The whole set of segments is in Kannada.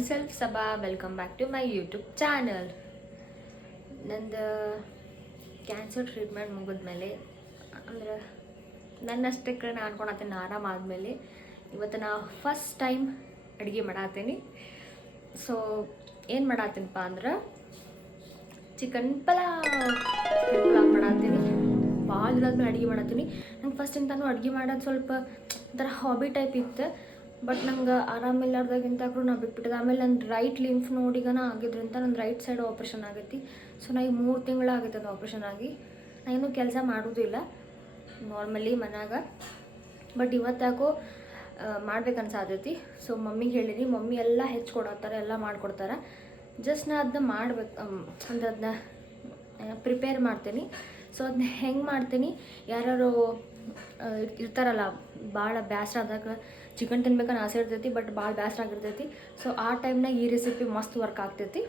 myself Sabha. Welcome back to my YouTube channel. ನಂದು ಕ್ಯಾನ್ಸರ್ ಟ್ರೀಟ್ಮೆಂಟ್ ಮುಗಿದ್ಮೇಲೆ ಅಂದ್ರೆ ನನ್ನಷ್ಟಕ್ಕೆ ನಾನು ಅನ್ಕೊಳತ್ತೀನಿ ಆರಾಮಾದ್ಮೇಲೆ ಇವತ್ತು ನಾ ಫಸ್ಟ್ ಟೈಮ್ ಅಡುಗೆ ಮಾಡತ್ತೀನಿ. ಸೊ ಏನು ಮಾಡತ್ತೀನಪ್ಪ ಅಂದ್ರೆ ಚಿಕನ್ ಪಲಾವ್ ಮಾಡತ್ತೀನಿ. ಭಾಳ ದಿನದ ಅಡುಗೆ ಮಾಡತ್ತೀನಿ. ನಂಗೆ ಫಸ್ಟ್ ಇಂತಾನು ಅಡುಗೆ ಮಾಡೋದು ಸ್ವಲ್ಪ ಒಂಥರ ಹಾಬಿ ಟೈಪ್ ಇತ್ತು. ಬಟ್ ನಂಗೆ ಆರಾಮಿಲ್ಲಾರ್ದಾಗಿಂತಾಕ್ರು ನಾ ಬಿಟ್ಬಿಟ್ಟಿದ್ದೆ. ಆಮೇಲೆ ನನ್ನ ರೈಟ್ ಲಿಂಫ್ ನೋಡಿಗನ ಆಗಿದ್ರಿಂದ ನನ್ನ ರೈಟ್ ಸೈಡ್ ಆಪ್ರೇಷನ್ ಆಗೈತಿ. ಸೊ ನಾ ಈಗ 3 ತಿಂಗಳಾಗೈತೆ ಅದು ಆಪ್ರೇಷನ್ ಆಗಿ. ನಾ ಏನೂ ಕೆಲಸ ಮಾಡೋದಿಲ್ಲ ನಾರ್ಮಲಿ ಮನ್ಯಾಗ. ಬಟ್ ಇವತ್ತು ಯಾಕೋ ಮಾಡ್ಬೇಕನ್ಸಾತೈತಿ. ಸೊ ಮಮ್ಮಿಗೆ ಹೇಳಿರಿ, ಮಮ್ಮಿ ಎಲ್ಲ ಕೊಡತ್ತಾರೆ, ಎಲ್ಲ ಮಾಡಿಕೊಡ್ತಾರೆ. ಜಸ್ಟ್ ನಾ ಅದನ್ನ ಮಾಡ್ಬೇಕು ಅಂದ್ರೆ ಅದನ್ನ ಪ್ರಿಪೇರ್ ಮಾಡ್ತೀನಿ. ಸೊ ಅದನ್ನ ಹೆಂಗೆ ಮಾಡ್ತೀನಿ, ಯಾರು ಇರ್ತಾರಲ್ಲ ಭಾಳ ಬೇಸರ ಆದಾಗ ಚಿಕನ್ ತಿನ್ಬೇಕನ್ನ ಆಸೆ ಇರ್ತೈತಿ, ಬಟ್ ಭಾಳ ಬೇಸರ ಆಗಿರ್ತೈತಿ. ಸೊ ಆ ಟೈಮ್ನಾಗ ಈ ರೆಸಿಪಿ ಮಸ್ತ್ ವರ್ಕ್ ಆಗ್ತೈತಿ.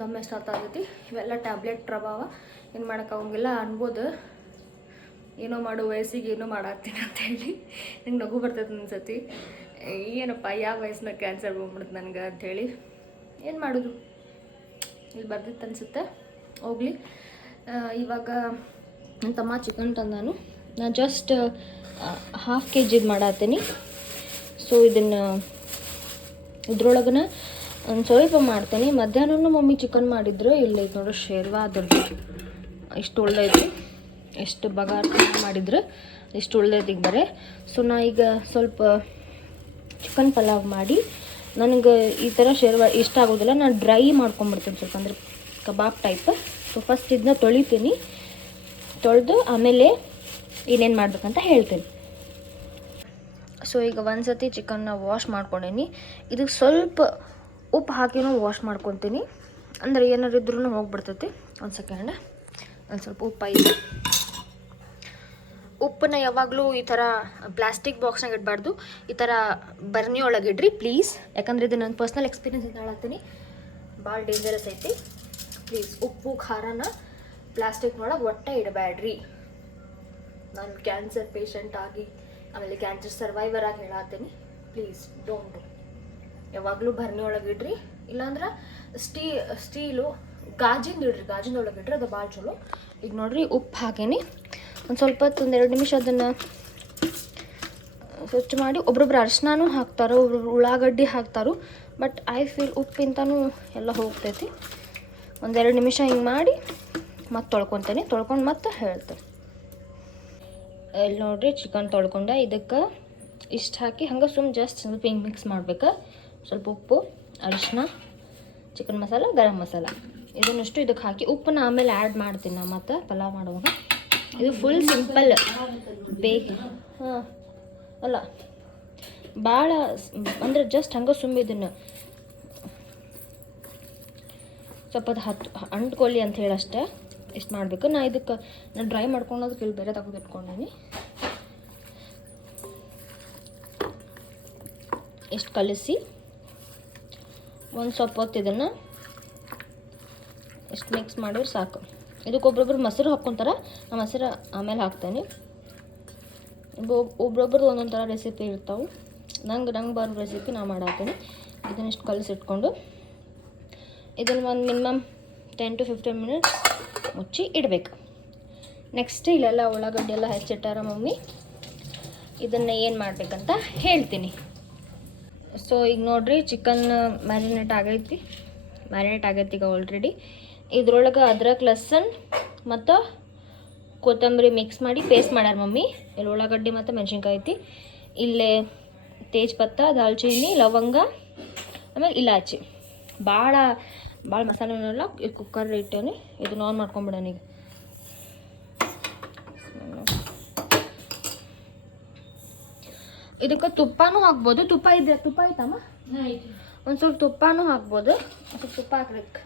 ದಮ್ ಎಷ್ಟು ಆಗ್ತೈತಿ. ಇವೆಲ್ಲ ಟ್ಯಾಬ್ಲೆಟ್ ಪ್ರಭಾವ, ಏನು ಮಾಡೋಕ್ಕಾಗಂಗಿಲ್ಲ ಅನ್ಬೋದು. ಏನೋ ಮಾಡೋ ವಯಸ್ಸಿಗೆ ಏನೋ ಮಾಡಾಕ್ತೀನಿ ಅಂತೇಳಿ ನಂಗೆ ನಗು ಬರ್ತೈತೆ ಅನ್ಸತಿ. ಏನಪ್ಪ ಯಾವ ವಯಸ್ಸಿನಾಗ ಕ್ಯಾನ್ಸರ್ ಬಂದ್ಬಿಡುತ್ತೆ ನನಗೆ ಅಂಥೇಳಿ. ಏನು ಮಾಡೋದು, ಇಲ್ಲಿ ಬರ್ದಿತ್ತು ಅನಿಸುತ್ತೆ. ಹೋಗಲಿ. ಇವಾಗ ನನ್ನ ತಮ್ಮ ಚಿಕನ್ ತಂದಾನು. ನಾನು ಜಸ್ಟ್ 1/2 kg ಮಾಡತ್ತೀನಿ. ಸೊ ಇದ್ರೊಳಗನ ಒಂದು ಸ್ವಲ್ಪ ಮಾಡ್ತೀನಿ. ಮಧ್ಯಾಹ್ನ ಮಮ್ಮಿ ಚಿಕನ್ ಮಾಡಿದ್ರು. ಇಲ್ಲಿ ನೋಡು ಶೇರ್ವಾ ಅದ್ರದ್ದು ಇಷ್ಟು ಉಳ್ದೈತಿ. ಎಷ್ಟು ಬಗಾರ್ ಮಾಡಿದ್ರು ಇಷ್ಟು ಉಳ್ದೈತಿ ಈಗ ಬರೇ. ಸೊ ನಾ ಈಗ ಸ್ವಲ್ಪ ಚಿಕನ್ ಪಲಾವ್ ಮಾಡಿ, ನನಗೆ ಈ ಥರ ಶೇರ್ವಾ ಇಷ್ಟ ಆಗೋದಿಲ್ಲ. ನಾನು ಡ್ರೈ ಮಾಡ್ಕೊಂಬಿಡ್ತೀನಿ ಸ್ವಲ್ಪ, ಅಂದರೆ ಕಬಾಬ್ ಟೈಪ್. ಸೊ ಫಸ್ಟ್ ಇದನ್ನ ತೊಳಿತೀನಿ. ತೊಳೆದು ಆಮೇಲೆ ಏನೇನು ಮಾಡ್ಬೇಕಂತ ಹೇಳ್ತೀನಿ. ಸೊ ಈಗ ಒಂದು ಸತಿ ಚಿಕನ್ನ ವಾಶ್ ಮಾಡ್ಕೊಂಡೀನಿ. ಇದಕ್ಕೆ ಸ್ವಲ್ಪ ಉಪ್ಪು ಹಾಕಿನೂ ವಾಶ್ ಮಾಡ್ಕೊತೀನಿ, ಅಂದರೆ ಏನಾರು ಇದ್ರೂ ಹೋಗ್ಬಿಡ್ತೈತಿ. ಒಂದು ಸೆಕೆಂಡ್, ಒಂದು ಸ್ವಲ್ಪ ಉಪ್ಪು ಐತೆ. ಉಪ್ಪನ್ನ ಯಾವಾಗಲೂ ಈ ಥರ ಪ್ಲಾಸ್ಟಿಕ್ ಬಾಕ್ಸ್ನಾಗ ಇಡಬಾರ್ದು, ಈ ಥರ ಬರ್ನಿ ಒಳಗೆ ಇಡ್ರಿ ಪ್ಲೀಸ್. ಯಾಕಂದರೆ ಇದು ನನ್ನ ಪರ್ಸ್ನಲ್ ಎಕ್ಸ್ಪೀರಿಯನ್ಸ್ ಅಂತ ಹೇಳತ್ತೀನಿ. ಭಾಳ ಡೇಂಜರಸ್ ಐತಿ. ಪ್ಲೀಸ್ ಉಪ್ಪು ಖಾರನ ಪ್ಲಾಸ್ಟಿಕ್ನೊಳಗೆ ಒಟ್ಟೆ ಇಡಬೇಡ್ರಿ. ನಾನು ಕ್ಯಾನ್ಸರ್ ಪೇಷಂಟ್ ಆಗಿ ಆಮೇಲೆ ಕ್ಯಾನ್ಸರ್ ಸರ್ವೈವರ್ ಆಗಿ ಹೇಳತ್ತೀನಿ. Please don't. ಯಾವಾಗಲೂ ಭರಣಿ ಒಳಗೆ ಇಡ್ರಿ, ಇಲ್ಲಾಂದ್ರೆ ಸ್ಟೀಲು ಗಾಜಿಂದ ಇಡ್ರಿ. ಗಾಜಿಂದ ಒಳಗೆ ಇಡ್ರಿ, ಅದು ಭಾಳ ಚಲೋ. ಈಗ ನೋಡ್ರಿ ಉಪ್ಪು ಹಾಕೇನಿ. ಒಂದು ಸ್ವಲ್ಪ ಹೊತ್ತು 1-2 ನಿಮಿಷ ಅದನ್ನು ಸ್ವಚ್ಛ ಮಾಡಿ. ಒಬ್ರೊಬ್ರು ಅರಿಶಿನೂ ಹಾಕ್ತಾರೆ, ಒಬ್ರೊಬ್ರು ಉಳ್ಳಾಗಡ್ಡಿ ಹಾಕ್ತಾರೋ. ಬಟ್ ಐ ಫೀಲ್ ಉಪ್ಪಿಂತನೂ ಎಲ್ಲ ಹೋಗ್ತೈತಿ. 1-2 ನಿಮಿಷ ಹಿಂಗೆ ಮಾಡಿ ಮತ್ತೆ ತೊಳ್ಕೊತೀನಿ. ತೊಳ್ಕೊಂಡು ಮತ್ತೆ ಹೇಳ್ತೇನೆ. ಇಲ್ಲಿ ನೋಡ್ರಿ ಚಿಕನ್ ತೊಳ್ಕೊಂಡೆ. ಇದಕ್ಕೆ ಇಷ್ಟು ಹಾಕಿ ಹಂಗೆ ಜಸ್ಟ್ ಸ್ವಲ್ಪ ಹಿಂಗೆ ಮಿಕ್ಸ್ ಮಾಡ್ಬೇಕು. ಸ್ವಲ್ಪ ಉಪ್ಪು, ಅರಿಶಿನ, ಚಿಕನ್ ಮಸಾಲ, ಗರಂ ಮಸಾಲ ಇದನ್ನಷ್ಟು ಇದಕ್ಕೆ ಹಾಕಿ ಉಪ್ಪನ್ನ ಆಮೇಲೆ ಆ್ಯಡ್ ಮಾಡ್ತೀನಿ ನಾನು ಮತ್ತು ಪಲಾವ್ ಮಾಡುವಾಗ. ಇದು ಫುಲ್ ಸಿಂಪಲ್ ಹಾಂ ಅಲ್ಲ ಭಾಳ ಅಂದರೆ ಜಸ್ಟ್ ಹಂಗೆ ಇದನ್ನು ಸ್ವಲ್ಪ ಅಂಟ್ಕೊಳ್ಳಿ ಅಂತ ಹೇಳಿ ಅಷ್ಟೇ. ಇಷ್ಟು ಮಾಡಬೇಕು. ನಾನು ಡ್ರೈ ಮಾಡ್ಕೊಳೋದಕ್ಕೆ ಇಲ್ಲಿ ಬೇರೆ ತೆಗೆದು ಇಟ್ಕೊಂಡೀನಿ. ಇಷ್ಟು ಕಲಿಸಿ ಒಂದು ಸ್ವಲ್ಪ ಹೊತ್ತು ಇದನ್ನು ಇಷ್ಟು ಮಿಕ್ಸ್ ಮಾಡಿದ್ರೆ ಸಾಕು. ಇದಕ್ಕೆ ಒಬ್ರೊಬ್ರು ಮೊಸರು ಹಾಕ್ಕೊತಾರೆ, ಆ ಮೊಸರು ಆಮೇಲೆ ಹಾಕ್ತೇನೆ. ಒಬ್ರೊಬ್ರದ್ದು ಒಂದೊಂದು ಥರ ರೆಸಿಪಿ ಇರ್ತಾವೆ. ನಂಗೆ ಬರೋ ರೆಸಿಪಿ ನಾನು ಮಾಡಾಕ್ತೀನಿ. ಇದನ್ನ ಇಷ್ಟು ಕಲಿಸಿಟ್ಕೊಂಡು ಇದನ್ನು ಒಂದು ಮಿನಿಮಮ್ 10 to 15 ಮಿನಿಟ್ಸ್ ಮುಚ್ಚಿ ಇಡಬೇಕು. ನೆಕ್ಸ್ಟ್ ಇಲ್ಲೆಲ್ಲ ಉಳ್ಳಾಗಡ್ಡಿ ಎಲ್ಲ ಹೆಚ್ಚಿಟ್ಟಾರ ಮಮ್ಮಿ. ಇದನ್ನು ಏನು ಮಾಡಬೇಕಂತ ಹೇಳ್ತೀನಿ. ಸೊ ಈಗ ನೋಡ್ರಿ ಚಿಕನ್ ಮ್ಯಾರಿನೇಟ್ ಆಗೈತಿ ಈಗ ಆಲ್ರೆಡಿ. ಇದ್ರೊಳಗೆ ಅದ್ರಕ್, ಲಸನ್ ಮತ್ತು ಕೊತ್ತಂಬರಿ ಮಿಕ್ಸ್ ಮಾಡಿ ಪೇಸ್ಟ್ ಮಾಡ್ಯಾರ ಮಮ್ಮಿ. ಇಲ್ಲಿ ಉಳ್ಳಾಗಡ್ಡಿ ಮತ್ತು ಮೆಣಸಿನ್ಕಾಯಿ ಐತಿ. ಇಲ್ಲೇ ತೇಜ್ಪತ್ತ, ದಾಲ್ಚಿನ್ನಿ, ಲವಂಗ, ಆಮೇಲೆ ಇಲಾಚಿ. ಭಾಳ ಮಸಾಲೆನೆಲ್ಲ ಈ ಕುಕ್ಕರ್ ಇಟ್ಟೇನಿ. ಇದನ್ನ ಆನ್ ಮಾಡ್ಕೊಂಬಿಡೋಣ ಈಗ. ಇದಕ್ಕೆ ತುಪ್ಪನೂ ಹಾಕ್ಬೋದು. ತುಪ್ಪ ಐತಮ್ಮ? ಒಂದು ಸ್ವಲ್ಪ ತುಪ್ಪನೂ ಹಾಕ್ಬೋದು. ಒಂದು ಸ್ವಲ್ಪ ತುಪ್ಪ ಹಾಕ್ಬೇಕು.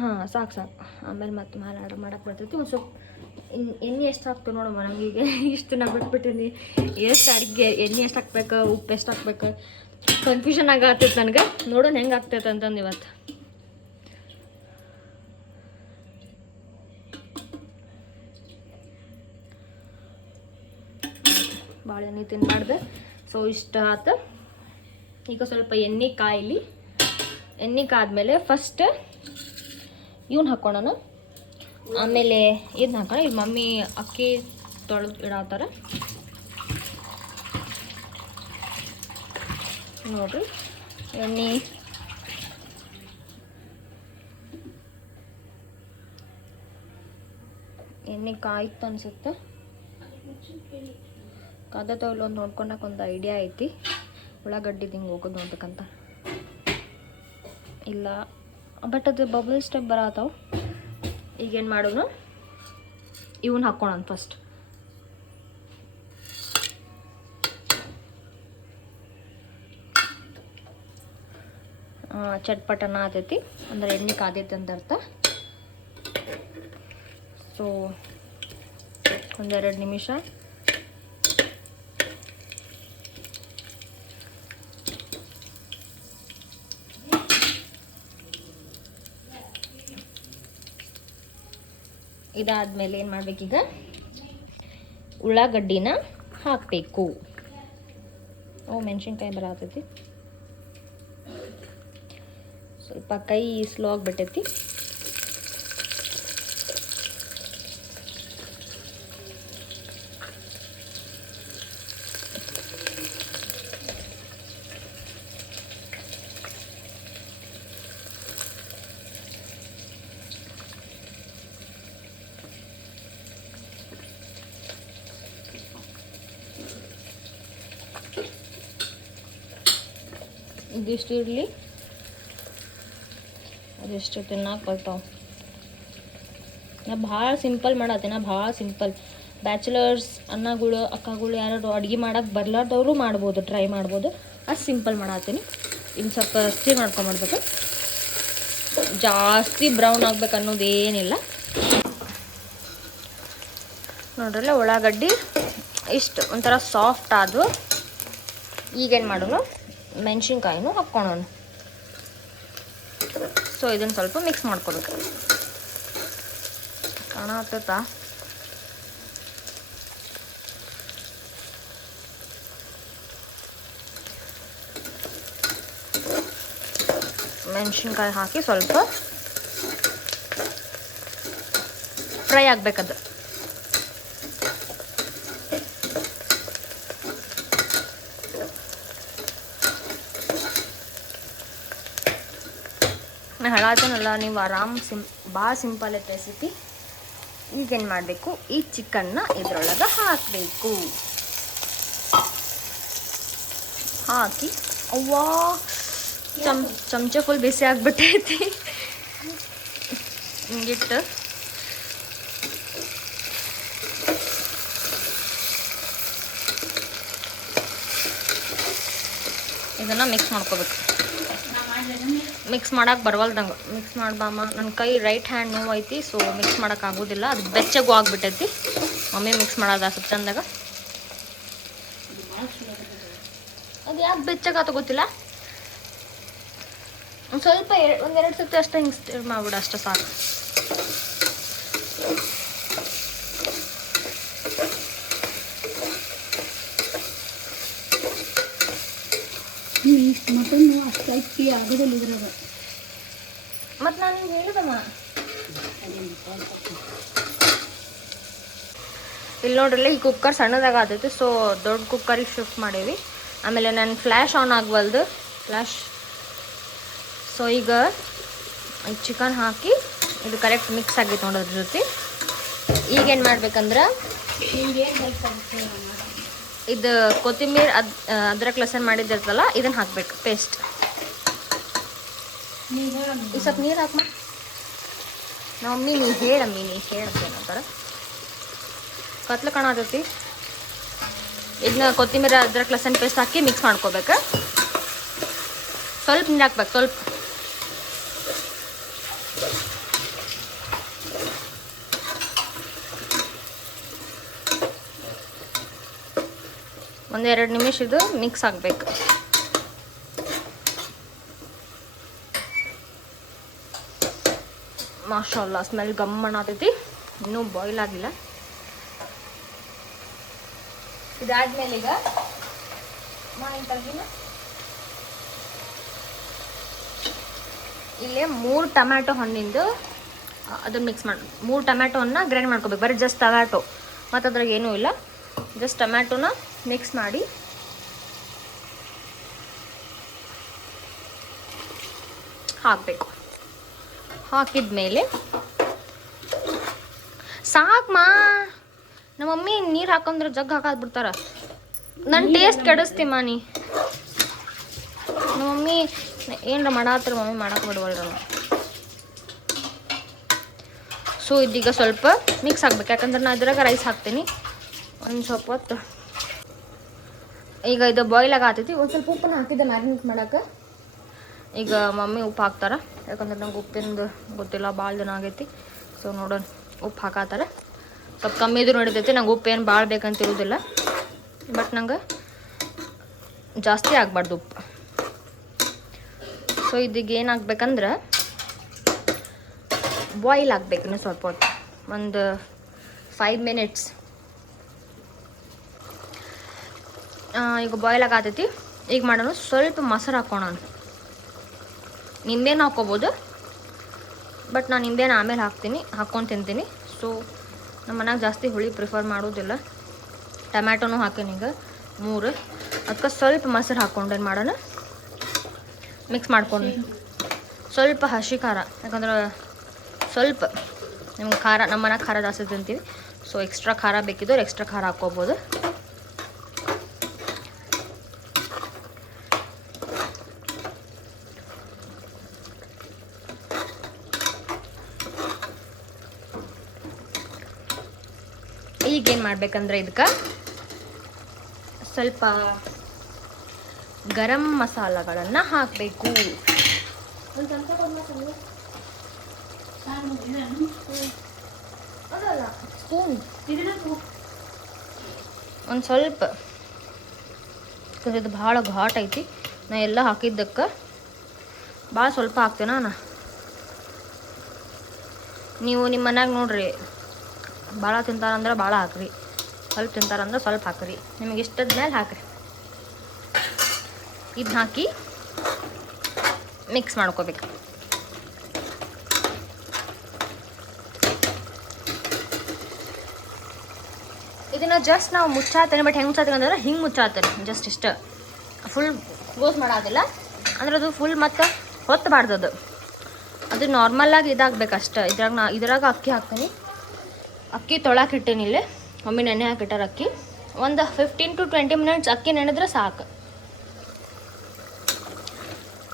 ಹಾಂ ಸಾಕು. ಆಮೇಲೆ ಮತ್ತೆ ಮೇಲೆ ಆರ್ಡರ್ ಮಾಡಕ್ಕೆ ಬರ್ತೈತಿ. ಒಂದು ಸ್ವಲ್ಪ ಎಣ್ಣೆ ಎಷ್ಟು ಹಾಕ್ತೀವಿ ನೋಡಮ್ಮ. ನಮಗೀಗ ಇಷ್ಟು ನಾ ಬಿಟ್ಬಿಟ್ಟಿನಿ. ಎಷ್ಟು ಅಡುಗೆ ಎಣ್ಣೆ ಎಷ್ಟು ಹಾಕ್ಬೇಕು, ಉಪ್ಪು ಎಷ್ಟು ಹಾಕ್ಬೇಕು ಕನ್ಫ್ಯೂಷನ್ ಆಗತ್ತೈತೆ ನನಗೆ. ನೋಡೋಣ ಹೆಂಗೆ ಆಗ್ತೈತೆ ಅಂತಂದು ಇವತ್ತು. ಭಾಳ ಎಣ್ಣೆ ತಿನ್ನಬಾರ್ದು. ಸೊ ಇಷ್ಟ ಆತು. ಈಗ ಸ್ವಲ್ಪ ಎಣ್ಣೆ ಕಾಯಲಿ. ಎಣ್ಣೆ ಕಾದ್ಮೇಲೆ ಫಸ್ಟ್ ಇವ್ನ ಹಾಕೋಣ, ಆಮೇಲೆ ಇದನ್ನ ಹಾಕೋಣ. ಈಗ ಮಮ್ಮಿ ಅಕ್ಕಿ ತೊಳೆದು ಇಡಾತಾರ ನೋಡ್ರಿ. ಎಣ್ಣೆ ಕಾಯ್ತು ಅನ್ಸುತ್ತೆ. ಕಾದತವಲ್ಲ ಒಂದು ನೋಡ್ಕೊಳಕ್ಕೆ ಒಂದು ಐಡಿಯಾ ಐತಿ. ಉಳ್ಳಾಗಡ್ಡಿದು ಹಿಂಗೆ ಹೋಗೋದು ನೋಡ್ಬೇಕಂತ ಇಲ್ಲ, ಬಟ್ ಅದು ಬಬಲ್ ಸ್ಟೆಪ್ ಬರತ್ತಾವ. ಈಗೇನು ಮಾಡೋಣ, ಇವನ್ನ ಹಾಕೋಣ ಫಸ್ಟ್. ಚಟ್ಪಟನ ಆತೈತಿ ಅಂದ್ರೆ ಎಣ್ಣೆ ಕಾದೈತಿ ಅಂತ ಅರ್ಥ. ಸೊ ಒಂದೆರಡು ನಿಮಿಷ ಇದಾದ್ಮೇಲೆ ಏನು ಮಾಡ್ಬೇಕೀಗ, ಉಳ್ಳಾಗಡ್ಡಿನ ಹಾಕಬೇಕು. ಮೆಣಸಿನ್ಕಾಯಿ ಬರತೈತಿ, ಸ್ವಲ್ಪ ಕೈ ಸ್ಲೋ ಆಗಿಬಿಟ್ಟೈತಿ. ಇದಿಷ್ಟು ಇರಲಿ, ಅದೆಷ್ಟು ತಿನ್ನಕ್ಕೆ ಬರ್ತಾವೆ. ನಾ ಭಾಳ ಸಿಂಪಲ್ ಮಾಡತ್ತೇನೆ, ಭಾಳ ಸಿಂಪಲ್. ಬ್ಯಾಚುಲರ್ಸ್ ಅಣ್ಣಗಳು ಅಕ್ಕಗಳು ಯಾರು ಅಡುಗೆ ಮಾಡೋಕ್ಕೆ ಬರ್ಲಾರ್ದವರು ಮಾಡ್ಬೋದು, ಟ್ರೈ ಮಾಡ್ಬೋದು. ಅಷ್ಟು ಸಿಂಪಲ್ ಮಾಡತ್ತೀನಿ. ಇನ್ನು ಸ್ವಲ್ಪ ಸ್ಟೀರ್ ಮಾಡ್ಕೊಂಬಿಡ್ಬೇಕು. ಜಾಸ್ತಿ ಬ್ರೌನ್ ಆಗ್ಬೇಕು ಅನ್ನೋದೇನಿಲ್ಲ. ನೋಡ್ರಲ್ಲ ಉಳ್ಳಾಗಡ್ಡಿ ಇಷ್ಟು ಒಂಥರ ಸಾಫ್ಟ್ ಆದವು. ಈಗೇನು ಮಾಡೋಣ, ಮೆಣಸಿನ್ಕಾಯಿನೂ ಹಾಕ್ಕೊಳ್ಳೋಣ. ಸೊ ಇದನ್ನು ಸ್ವಲ್ಪ ಮಿಕ್ಸ್ ಮಾಡ್ಕೋಬೇಕು. ಕಾಣತ್ತೈತಾ? ಮೆಣಸಿನ್ಕಾಯಿ ಹಾಕಿ ಸ್ವಲ್ಪ ಫ್ರೈ ಆಗಬೇಕದು. ನಾ ಹೇಳತ್ತೇನಲ್ಲ, ನೀವು ಆರಾಮ್ ಭಾಳ ಸಿಂಪಲ್ ಐತೆ ರೆಸಿಪಿ. ಈಗೇನು ಮಾಡಬೇಕು, ಈ ಚಿಕನ್ನ ಇದ್ರೊಳಗೆ ಹಾಕಬೇಕು. ಹಾಕಿ ಅವ್ವಾ ಚಮಚ ಫುಲ್ ಬಿಸಿ ಆಗಿಬಿಟ್ಟೈತಿ. ಹಿಂಗಿಟ್ಟು ಇದನ್ನು ಮಿಕ್ಸ್ ಮಾಡ್ಕೋಬೇಕು. ಮಿಕ್ಸ್ ಮಾಡೋಕೆ ಬರವಲ್ದಂಗೆ ಮಿಕ್ಸ್ ಮಾಡ್ಬಾಮ. ನನ್ನ ಕೈ ರೈಟ್ ಹ್ಯಾಂಡ್ ನೋವು ಐತಿ, ಸೊ ಮಿಕ್ಸ್ ಮಾಡೋಕೆ ಆಗೋದಿಲ್ಲ. ಅದು ಬೆಚ್ಚಗೂ ಆಗಿಬಿಟ್ಟೈತಿ. ಮಮ್ಮಿ ಮಿಕ್ಸ್ ಮಾಡೋದು ಸ್ವಲ್ಪ ಚಂದಾಗ. ಅದು ಯಾಕೆ ಬೆಚ್ಚಾಗ ಗೊತ್ತಿಲ್ಲ. ಒಂದು ಸ್ವಲ್ಪ ಒಂದೆರಡು ಸತಿ ಅಷ್ಟೇ ಹಿಂಗೆ ಸ್ಟಿರ್ ಮಾಡ್ಬಿಡು, ಅಷ್ಟೇ ಸಾಕು. ಮಟನ್ ಅಷ್ಟೈತಿ ಆಗೋದಿಲ್ಲ ಇದ್ರಾಗ. ಮತ್ತು ನಾನು ನಿಮ್ಗೆ ಹೇಳಿದಮ್ಮ ಇಲ್ಲಿ ನೋಡ್ರಲ್ಲ, ಈ ಕುಕ್ಕರ್ ಸಣ್ಣದಾಗ ಆದೈತಿ. ಸೊ ದೊಡ್ಡ ಕುಕ್ಕರಿಗೆ ಶಿಫ್ಟ್ ಮಾಡೀವಿ. ಆಮೇಲೆ ನನ್ನ ಫ್ಲ್ಯಾಶ್ ಆನ್ ಆಗವಲ್ದು, ಫ್ಲ್ಯಾಶ್. ಸೊ ಈಗ ಚಿಕನ್ ಹಾಕಿ ಇದು ಕರೆಕ್ಟ್ ಮಿಕ್ಸ್ ಆಗೈತೆ ನೋಡೋದ್ರ ಜೊತೆ. ಈಗೇನು ಮಾಡ್ಬೇಕಂದ್ರೆ, ಇದು ಕೊತ್ತಂಬರಿ ಅದ್ರಕ್ ಲಸನ್ ಮಾಡಿದ್ದಿರ್ತಲ್ಲ, ಇದನ್ನು ಹಾಕ್ಬೇಕು ಪೇಸ್ಟ್. ಈ ಸ್ವಲ್ಪ ನೀರು ಹಾಕಮ್ಮ. ನಮ್ಮಮ್ಮಿ ನೀ ಹೇಳಮ್ಮಿ, ನೀ ಏನಂತಾರ ಕತ್ಲು ಕಾಣತೈತಿ. ಇದನ್ನ ಕೊತ್ತಂಬರಿ ಅದ್ರಕ್ ಲಸನ್ ಪೇಸ್ಟ್ ಹಾಕಿ ಮಿಕ್ಸ್ ಮಾಡ್ಕೋಬೇಕು. ಸ್ವಲ್ಪ ನೀರು ಹಾಕ್ಬೇಕು, ಸ್ವಲ್ಪ. ಒಂದೆರಡು ನಿಮಿಷ ಇದು ಮಿಕ್ಸ್ ಆಗಬೇಕು. ಮಾಷಾಲ್ಲ, ಸ್ಮೆಲ್ ಗಮ್ಮನ್ ಆಗ್ತೈತಿ. ಇನ್ನೂ ಬಾಯ್ಲ್ ಆಗಿಲ್ಲ. ಇದಾದ್ಮೇಲೆ ಈಗ ಮಾವಿನ ತಗಿನ ಇಲ್ಲೇ 3 ಟೊಮ್ಯಾಟೊ ಹಣ್ಣಿಂದು ಅದನ್ನ ಮಿಕ್ಸ್ ಮಾಡಿ 3 ಟೊಮ್ಯಾಟೊನ್ನ ಗ್ರೈಂಡ್ ಮಾಡ್ಕೋಬೇಕು. ಬರೀ ಜಸ್ಟ್ ಟೊಮ್ಯಾಟೊ ಮತ್ತು ಅದ್ರಾಗ ಏನೂ ಇಲ್ಲ, ಜಸ್ಟ್ ಟೊಮ್ಯಾಟೊನ ಮಿಕ್ಸ್ ಮಾಡಿ ಹಾಕಬೇಕು. ಹಾಕಿದ್ಮೇಲೆ ಸಾಕಮ್ಮ, ನಮ್ಮ ಮಮ್ಮಿ ನೀರು ಹಾಕೊಂಡ್ರೆ ಜಗ್ ಹಾಕಾದ್ಬಿಡ್ತಾರ. ನನ್ನ ಟೇಸ್ಟ್ ಕೆಡಿಸ್ತೀಮ್ಮ ನೀ. ನಮ್ಮ ಮಮ್ಮಿ ಏನರ ಮಾಡಾತ್ರ ಮಮ್ಮಿ ಮಾಡಕ್ಕೆ ಬಿಡುವಲ್ರ. ಸೊ ಇದೀಗ ಸ್ವಲ್ಪ ಮಿಕ್ಸ್ ಆಗ್ಬೇಕು, ಯಾಕಂದ್ರೆ ನಾನು ಇದ್ರಾಗ ರೈಸ್ ಹಾಕ್ತೀನಿ ಒಂದು ಸ್ವಲ್ಪ ಹೊತ್ತು. ಈಗ ಇದು ಬಾಯ್ಲ್ ಆಗತ್ತೈತಿ. ಒಂದು ಸ್ವಲ್ಪ ಉಪ್ಪನ್ನ ಹಾಕಿದ್ದೆ ಮ್ಯಾರಿನೇಟ್ ಮಾಡೋಕೆ. ಈಗ ಮಮ್ಮಿ ಉಪ್ಪು ಹಾಕ್ತಾರೆ, ಯಾಕಂದ್ರೆ ನಂಗೆ ಉಪ್ಪಿಂದು ಗೊತ್ತಿಲ್ಲ, ಭಾಳ ದಿನ ಆಗೈತಿ. ಸೊ ನೋಡೋಣ, ಉಪ್ಪು ಹಾಕತ್ತಾರೆ. ಸ್ವಲ್ಪ ಕಮ್ಮಿ ಇದ್ರು ನಡಿತೈತಿ, ನಂಗೆ ಉಪ್ಪು ಏನು ಭಾಳ ಬೇಕಂತಿರೋದಿಲ್ಲ, ಬಟ್ ನಂಗೆ ಜಾಸ್ತಿ ಆಗಬಾರ್ದು ಉಪ್ಪು. ಸೊ ಇದೀಗ ಏನಾಗಬೇಕಂದ್ರೆ ಬಾಯ್ಲ್ ಆಗಬೇಕು ಇನ್ನು ಸ್ವಲ್ಪ ಹೊತ್ತು, ಒಂದು 5 ಮಿನಿಟ್ಸ್. ಈಗ ಬಾಯ್ಲ್ ಆಗತೈತಿ. ಈಗ ಮಾಡೋಣ, ಸ್ವಲ್ಪ ಮೊಸರು ಹಾಕೋಣ. ನಿಂಬೆನ ಹಾಕ್ಕೋಬೋದು, ಬಟ್ ನಾನು ನಿಂಬೆನ ಆಮೇಲೆ ಹಾಕ್ಕೊಂಡು ತಿಂತೀನಿ. ಸೊ ನಮ್ಮ ಮನ್ಯಾಗ ಜಾಸ್ತಿ ಹುಳಿ ಪ್ರಿಫರ್ ಮಾಡೋದಿಲ್ಲ. ಟೊಮ್ಯಾಟೊನೂ ಹಾಕೀನಿ ಈಗ 3, ಅದಕ್ಕೆ ಸ್ವಲ್ಪ ಮೊಸರು ಹಾಕ್ಕೊಂಡು ಏನು ಮಾಡೋಣ, ಮಿಕ್ಸ್ ಮಾಡ್ಕೊಂಡು ಸ್ವಲ್ಪ ಹಸಿ ಖಾರ, ಯಾಕಂದ್ರೆ ಸ್ವಲ್ಪ ನಿಮ್ಗೆ ಖಾರ, ನಮ್ಮ ಮನ್ಯಾಗ ಖಾರ ಜಾಸ್ತಿ ತಿಂತೀವಿ. ಸೊ ಎಕ್ಸ್ಟ್ರಾ ಖಾರ ಬೇಕಿದ್ದವ್ರು ಎಕ್ಸ್ಟ್ರಾ ಖಾರ ಹಾಕ್ಕೋಬೋದು. ಈಗೇನು ಮಾಡ್ಬೇಕಂದ್ರೆ ಇದಕ್ಕೆ ಸ್ವಲ್ಪ ಗರಂ ಮಸಾಲಗಳನ್ನು ಹಾಕಬೇಕು. ಸ್ಪೂನ್ ಒಂದು ಸ್ವಲ್ಪ, ಯಾಕಂದ್ರೆ ಇದು ಭಾಳ ಘಾಟ್ ಐತಿ. ನಾ ಎಲ್ಲ ಹಾಕಿದ್ದಕ್ಕೆ ಭಾಳ ಸ್ವಲ್ಪ ಹಾಕ್ತೇನೆ ನಾನು. ನೀವು ನಿಮ್ಮ ಮನ್ಯಾಗ ನೋಡ್ರಿ, ಭಾಳ ತಿಂತಾರಂದ್ರೆ ಭಾಳ ಹಾಕ್ರಿ, ಸ್ವಲ್ಪ ತಿಂತಾರಂದ್ರೆ ಸ್ವಲ್ಪ ಹಾಕ್ರಿ, ನಿಮಗೆ ಇಷ್ಟದ ಮೇಲೆ ಹಾಕ್ರಿ. ಇದನ್ನ ಹಾಕಿ ಮಿಕ್ಸ್ ಮಾಡ್ಕೋಬೇಕು. ಇದನ್ನು ಜಸ್ಟ್ ನಾವು ಮುಚ್ಚಾತೇನೆ, ಬಟ್ ಹೆಂಗೆ ಮುಚ್ಚಾತೇನೆ ಅಂದ್ರೆ ಹಿಂಗೆ ಮುಚ್ಚಾತೇನೆ, ಜಸ್ಟ್ ಇಷ್ಟ, ಫುಲ್ ಕ್ಲೋಸ್ ಮಾಡೋದಿಲ್ಲ. ಅಂದ್ರೆ ಅದು ಫುಲ್ ಮತ್ತು ಹೊತ್ತಬಾರ್ದು, ಅದು ನಾರ್ಮಲಾಗಿ ಇದಾಗಬೇಕಷ್ಟೆ. ಇದ್ರಾಗ ಅಕ್ಕಿ ಹಾಕ್ತೀನಿ. ಅಕ್ಕಿ ತೊಳಾಕಿಟ್ಟೇನಿ ಇಲ್ಲೇ, ಮಮ್ಮಿ ನೆನೆ ಹಾಕಿಟ್ಟಾರ ಅಕ್ಕಿ. ಒಂದು 15 to 20 ಮಿನಿಟ್ಸ್ ಅಕ್ಕಿ ನೆನೆದ್ರೆ ಸಾಕು.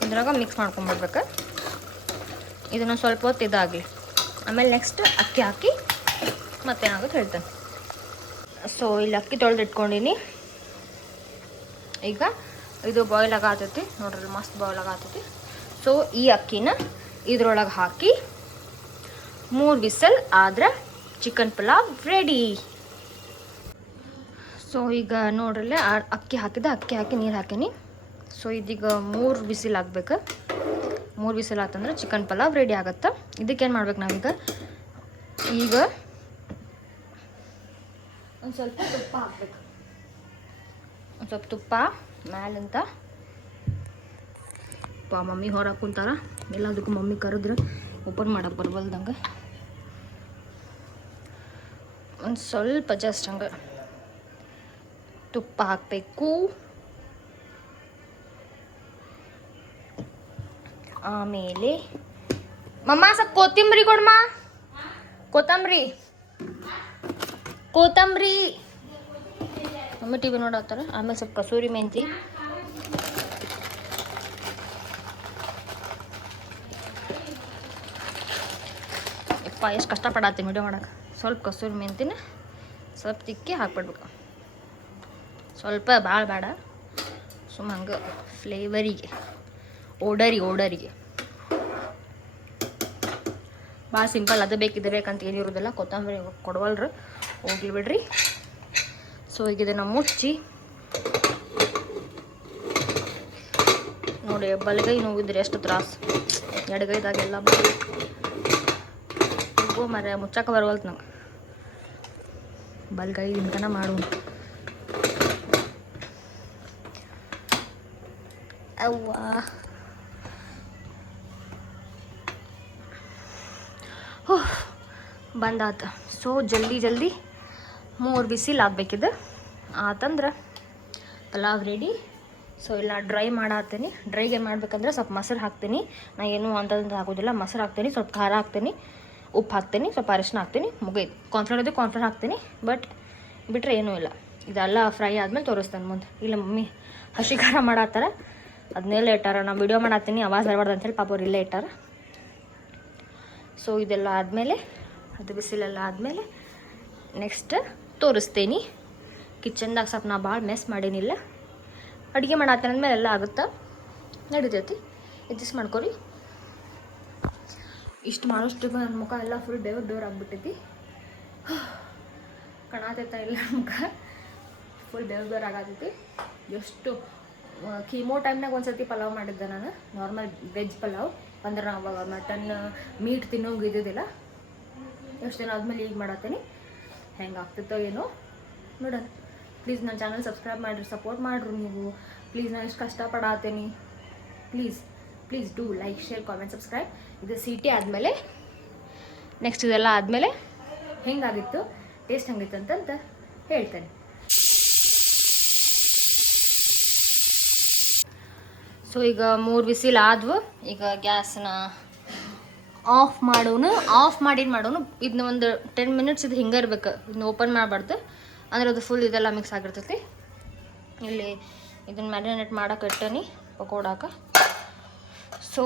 ಇದ್ರಾಗ ಮಿಕ್ಸ್ ಮಾಡ್ಕೊಂಬಿಡ್ಬೇಕು. ಇದನ್ನು ಸ್ವಲ್ಪ ಹೊತ್ತು ಇದಾಗಲಿ, ಆಮೇಲೆ ನೆಕ್ಸ್ಟ್ ಅಕ್ಕಿ ಹಾಕಿ ಮತ್ತೇನಾಗುತ್ತೆ ಹೇಳ್ತೇನೆ. ಸೊ ಇಲ್ಲಿ ಅಕ್ಕಿ ತೊಳೆದು ಇಟ್ಕೊಂಡಿನಿ. ಈಗ ಇದು ಬಾಯ್ಲ್ ಆಗತೈತಿ ನೋಡ್ರಿ, ಮಸ್ತ್ ಬಾಯ್ಲ್ ಆಗತೈತಿ. ಸೊ ಈ ಅಕ್ಕಿನ ಇದ್ರೊಳಗೆ ಹಾಕಿ 3 ವಿಸಲ್ ಆದ್ರೆ ಚಿಕನ್ ಪಲಾವ್ ರೆಡಿ. ಸೊ ಈಗ ನೋಡ್ರಲ್ಲ, ಅಕ್ಕಿ ಹಾಕಿ ನೀರು ಹಾಕೀನಿ. ಸೊ ಇದೀಗ 3 ವಿಸಿಲ್ ಆಗ್ಬೇಕು. 3 ವಿಸಿಲ್ ಆತಂದ್ರೆ ಚಿಕನ್ ಪಲಾವ್ ರೆಡಿ ಆಗುತ್ತೆ. ಇದಕ್ಕೇನು ಮಾಡ್ಬೇಕು ನಾವೀಗ, ಈಗ ಒಂದು ಸ್ವಲ್ಪ ತುಪ್ಪ ಹಾಕ್ಬೇಕು. ಒಂದು ಸ್ವಲ್ಪ ತುಪ್ಪ ಮ್ಯಾಲಿಂತ. ಮಮ್ಮಿ ಹೊರಗೆ ಕುಂತಾರ, ಎಲ್ಲದಕ್ಕೂ ಮಮ್ಮಿ ಕರೆದ್ರೆ ಓಪನ್ ಮಾಡಕ್ಕೆ ಬರ್ಬಲ್ದಂಗೆ. ಒಂದು ಸ್ವಲ್ಪ ಜಸ್ಟ್ ಹಂಗೆ ತುಪ್ಪ ಹಾಕಬೇಕು. ಆಮೇಲೆ ಮಮ್ಮ ಸ್ವಲ್ಪ ಕೊತ್ತಂಬರಿ ಕೊಡಮ್ಮ, ಕೊತ್ತಂಬರಿ ಮಮ್ಮಿ ಟಿ ವಿ ನೋಡತ್ತಾರ. ಆಮೇಲೆ ಸ್ವಲ್ಪ ಕಸೂರಿ ಮೆಂತಿ, ಯಪ್ಪ ಎಷ್ಟು ಕಷ್ಟಪಡತ್ತೀನಿ ವಿಡಿಯೋ ಮಾಡಕ್ಕೆ. ಸ್ವಲ್ಪ ಕಸೂರಿ ಮೆಂತಿನ ಸ್ವಲ್ಪ ತಿಕ್ಕಿ ಹಾಕ್ಬಿಡ್ಬೇಕು, ಸ್ವಲ್ಪ ಭಾಳ ಬೇಡ, ಸುಮ್ಮ ಹಂಗೆ ಫ್ಲೇವರಿಗೆ, ಓಡರಿಗೆ ಭಾಳ ಸಿಂಪಲ್. ಅದು ಬೇಕಂತ ಏನಿರೋದಿಲ್ಲ. ಕೊತ್ತಂಬರಿ ಕೊಡವಲ್ರಿ, ಹೋಗ್ಲಿ ಬಿಡ್ರಿ. ಸೊ ಈಗ ಇದನ್ನು ಮುಚ್ಚಿ ನೋಡಿ, ಬಲಗೈ ನೋವಿದ್ರೆ ಎಷ್ಟು ತ್ರಾಸು, ಎಡಗೈದಾಗೆಲ್ಲ ಮರ ಮುಚ್ಚಕ್ಕೆ ಬರವಲ್ತು ನಂಗೆ. ಬಲ್ಗೈ ದಿನಕನ ಮಾಡು. ಅವ್ವ ಬಂದಾತ. ಸೊ ಜಲ್ದಿ 3 ಬಿಸಿಲು ಆಗ್ಬೇಕಿದು. ಆತಂದ್ರೆ ಪಲಾವ್ ರೆಡಿ. ಸೊ ಇಲ್ಲ ಡ್ರೈ ಮಾಡತ್ತೀನಿ. ಡ್ರೈಗೆ ಮಾಡ್ಬೇಕಂದ್ರೆ ಸ್ವಲ್ಪ ಮೊಸರು ಹಾಕ್ತೀನಿ. ನಾ ಏನು ಅಂತಂದ್ರೆ ಹಾಕೋದಿಲ್ಲ. ಮೊಸರು ಹಾಕ್ತೀನಿ, ಸ್ವಲ್ಪ ಖಾರ ಹಾಕ್ತೀನಿ, ಉಪ್ಪು ಹಾಕ್ತೀನಿ, ಸ್ವಲ್ಪ ಅರಿಶಿನ ಹಾಕ್ತೀನಿ, ಮುಗೈದು. ಕಾರ್ನ್ಫ್ಲವರ್ ಹಾಕ್ತೀನಿ. ಬಟ್ ಬಿಟ್ಟರೆ ಏನೂ ಇಲ್ಲ. ಇದೆಲ್ಲ ಫ್ರೈ ಆದ್ಮೇಲೆ ತೋರಿಸ್ತಾನೆ ಮುಂದೆ. ಇಲ್ಲ ಮಮ್ಮಿ ಹಸಿ ಖಾರ ಮಾಡತ್ತಾರ, ಅದನ್ನೆಲ್ಲ ಇಟ್ಟಾರ. ನಾನು ವಿಡಿಯೋ ಮಾಡತ್ತೀನಿ, ಆವಾಜ್ ಬರಬಾರ್ದು ಅಂತೇಳಿ ಪಾಪ ಅವ್ರು ಇಲ್ಲೇ ಇಟ್ಟಾರ. ಸೊ ಇದೆಲ್ಲ ಆದಮೇಲೆ, ಅದು ಬಿಸಿಲೆಲ್ಲ ಆದಮೇಲೆ ನೆಕ್ಸ್ಟ್ ತೋರಿಸ್ತೀನಿ. ಕಿಚನ್ದಾಗ ಸ್ವಲ್ಪ ನಾ ಭಾಳ ಮೆಸ್ ಮಾಡೇನಿಲ್ಲ. ಅಡುಗೆ ಮಾಡತ್ತಂದ್ಮೇಲೆ ಎಲ್ಲ ಆಗುತ್ತೆ, ನಡಿತೈತಿ. ಅಡ್ಜಸ್ಟ್ ಮಾಡ್ಕೊರಿ. ಇಷ್ಟು ಮಾಡೋಷ್ಟು ನನ್ನ ಮುಖ ಎಲ್ಲ ಫುಲ್ ಬೆವ್ರು ಆಗಿಬಿಟ್ಟೈತಿ. ಕಾಣತೈತಾ ಇಲ್ಲ ಮುಖ ಫುಲ್ ಬೆವ್ರು ಆಗತೈತಿ. ಎಷ್ಟು ಕೀಮೋ ಟೈಮ್ನಾಗ ಒಂದ್ಸತಿ ಪಲಾವ್ ಮಾಡಿದ್ದೆ ನಾನು, ನಾರ್ಮಲ್ ವೆಜ್ ಪಲಾವ್. ಅಂದ್ರೆ ಅವಾಗ ಮಟನ್ ಮೀಟ್ ತಿನ್ನೋಂಗೆ ಇದ್ದಿದ್ದಿಲ್ಲ. ಎಷ್ಟು ದಿನ ಆದಮೇಲೆ ಈಗ ಮಾಡತ್ತೀನಿ. ಹೆಂಗೆ ಆಗ್ತಿತ್ತೋ ಏನೋ ನೋಡೋಣ. ಪ್ಲೀಸ್ ನನ್ನ ಚಾನಲ್ ಸಬ್ಸ್ಕ್ರೈಬ್ ಮಾಡಿರಿ, ಸಪೋರ್ಟ್ ಮಾಡಿರಿ ನೀವು. ಪ್ಲೀಸ್ ನಾನು ಎಷ್ಟು ಕಷ್ಟಪಡತ್ತೀನಿ. Please do like, share, comment, subscribe. ಇದು ಸಿಟಿ ಆದಮೇಲೆ ನೆಕ್ಸ್ಟ್ ಇದೆಲ್ಲ ಆದಮೇಲೆ ಹೆಂಗಾಗಿತ್ತು, ಟೇಸ್ಟ್ ಹೆಂಗಿತ್ತು ಅಂತಂತ ಹೇಳ್ತೇನೆ. ಸೊ ಈಗ 3 ಬಿಸಿಲು ಆದವು. ಈಗ ಗ್ಯಾಸನ್ನ ಆಫ್ ಮಾಡೋನು. ಆಫ್ ಮಾಡಿ ಮಾಡೋನು. ಇದನ್ನ ಒಂದು 10 ಮಿನಿಟ್ಸ್ ಇದು ಹಿಂಗೆ ಇರ್ಬೇಕು. ಇದನ್ನ ಓಪನ್ ಮಾಡಬಾರ್ದು, ಅಂದ್ರೆ ಅದು ಫುಲ್ ಇದೆಲ್ಲ ಮಿಕ್ಸ್ ಆಗಿರ್ತೈತಿ. ಇಲ್ಲಿ ಇದನ್ನ ಮ್ಯಾರಿನೇಟ್ ಮಾಡೋಕೆ ಇಟ್ಟನಿ ಪಕೋಡಾಕ. ಸೊ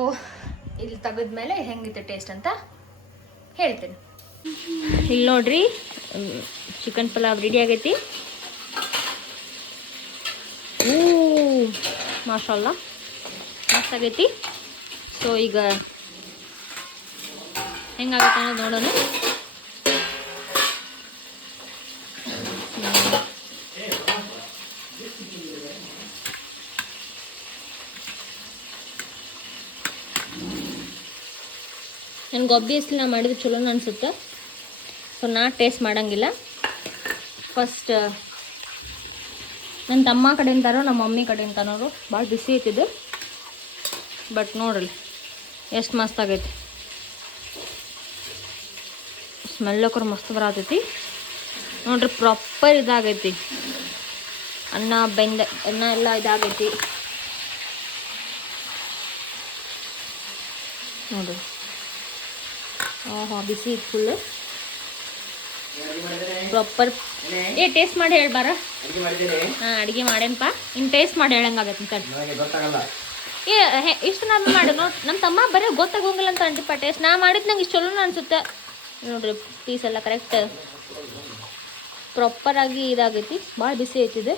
ಇಲ್ಲಿ ತೆಗೆದ್ಮೇಲೆ ಹೆಂಗಿತ್ತು ಟೇಸ್ಟ್ ಅಂತ ಹೇಳ್ತೀನಿ. ಇಲ್ಲಿ ನೋಡ್ರಿ, ಚಿಕನ್ ಪಲಾವ್ ರೆಡಿ ಆಗೈತಿ. ಮಾಷಾಲ್ಲ ಮಸ್ತ್ ಆಗೈತಿ. ಸೊ ಈಗ ಹೆಂಗಾಗತ್ತೆ ಅನ್ನೋದು ನೋಡೋಣ. ನನಗೆ ಆಬ್ವಿಯಸ್ಲಿ ನಾ ಮಾಡಿದ್ದು ಚಲೋನ ಅನಿಸುತ್ತೆ. ಸೊ ನಾ ಟೇಸ್ಟ್ ಮಾಡೋಂಗಿಲ್ಲ. ಫಸ್ಟ್ ನನ್ನ ತಮ್ಮ ಕಡೆಯಿಂದಾರೋ ನಮ್ಮ ಮಮ್ಮಿ ಕಡೆಯಿಂದನೋರು ಭಾಳ ಬಿಸಿ ಐತಿದ್ದು. ಬಟ್ ನೋಡ್ರಿ ಎಷ್ಟು ಮಸ್ತ್ ಆಗೈತಿ. ಸ್ಮೆಲ್ಲೋಕ್ರು ಮಸ್ತ್ ಬರತೈತಿ ನೋಡ್ರಿ. ಪ್ರಾಪರ್ ಇದಾಗೈತಿ. ಅನ್ನ ಎಲ್ಲ ಇದಾಗೈತಿ ನೋಡ್ರಿ. ಬಿಸಿ ಇತ್ತು ಫುಲ್ ಪ್ರಾಪರ್. ಟೇಸ್ಟ್ ಮಾಡಿ ಹೇಳ್ಬಾರ. ಹಾಂ ಅಡುಗೆ ಮಾಡೇನಪ್ಪ. ಇನ್ನು ಟೇಸ್ಟ್ ಮಾಡಿ ಹೇಳಂಗಾಗತ್ತೆ ಅಂತ. ಇಷ್ಟು ನಾನು ಮಾಡಿ ನೋಡಿ. ನಮ್ಮ ತಮ್ಮ ಬರೀ ಗೊತ್ತಾಗೋಂಗಿಲ್ಲ ಅಂತ ಅಂಟಿಪ್ಪ. ಟೇಸ್ಟ್ ನಾ ಮಾಡಿದ್ದು ನಂಗೆ ಇಷ್ಟು ಚಲೋನ ಅನಿಸುತ್ತೆ ನೋಡ್ರಿ. ಪೀಸ್ ಎಲ್ಲ ಕರೆಕ್ಟ್ ಪ್ರಾಪರಾಗಿ ಇದಾಗೈತಿ. ಭಾಳ ಬಿಸಿ ಐತಿದೆ.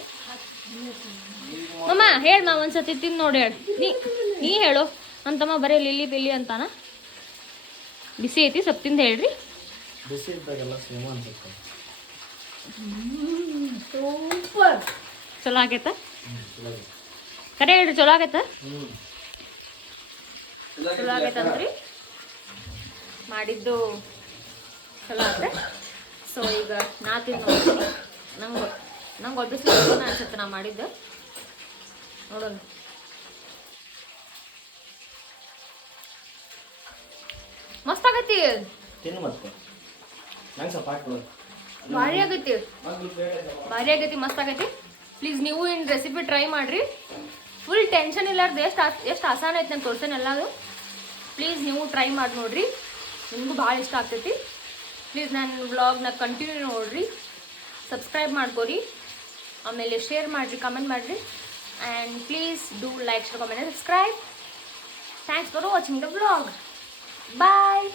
ಮಮ್ಮ ಹೇಳಮ್ಮ ಒಂದ್ಸತಿ ತಿಂದು ನೋಡಿ ಹೇಳು. ನೀ ಹೇಳು. ನನ್ನ ತಮ್ಮ ಬರೀ ಲಿಲ್ಲಿ ಪಿಲ್ಲಿ ಅಂತಾನ. ಬಿಸಿ ಐತಿ, ಸ್ವಲ್ಪ ತಿಂದು ಹೇಳ್ರಿ. ಸೂಪರ್. ಚಲೋ ಆಗೈತ? ಕರೆ ಹೇಳ್ರಿ, ಚಲೋ ಆಗೈತ? ಚಲೋ ಆಗೈತಂದ್ರಿ. ಮಾಡಿದ್ದು ಚಲೋ ಆತ. ಸೊ ಈಗ ನಾ ತಿಂದು ನೋಡ್ತೀನಿ. ನಂಗೆ ಒಬ್ಬಿಸ್ಲಿ ಚಲೋನ ಅನ್ಸುತ್ತೆ ನಾ ಮಾಡಿದ್ದು. ನೋಡೋಣ. ಮಸ್ತ್ ಆಗೈತಿ. ಭಾರಿ ಆಗೈತಿ, ಮಸ್ತ್ ಆಗೈತಿ. ಪ್ಲೀಸ್ ನೀವು ಇನ್ನು ರೆಸಿಪಿ ಟ್ರೈ ಮಾಡಿರಿ. ಫುಲ್ ಟೆನ್ಷನ್ ಇಲ್ಲಾರ್ದು ಎಷ್ಟು ಆಸಾನ ಐತೆ ನಾನು ತೋರ್ಸೇನೆ ಎಲ್ಲದು. ಪ್ಲೀಸ್ ನೀವು ಟ್ರೈ ಮಾಡಿ ನೋಡಿರಿ, ನಿಮಗೂ ಭಾಳ ಇಷ್ಟ ಆಗ್ತೈತಿ. ಪ್ಲೀಸ್ ನನ್ನ ವ್ಲಾಗ್ನ ಕಂಟಿನ್ಯೂ ನೋಡಿರಿ, ಸಬ್ಸ್ಕ್ರೈಬ್ ಮಾಡ್ಕೊರಿ, ಆಮೇಲೆ ಶೇರ್ ಮಾಡಿರಿ, ಕಮೆಂಟ್ ಮಾಡಿರಿ. And please do like, share, comment, subscribe. Thanks for watching the vlog. Bye.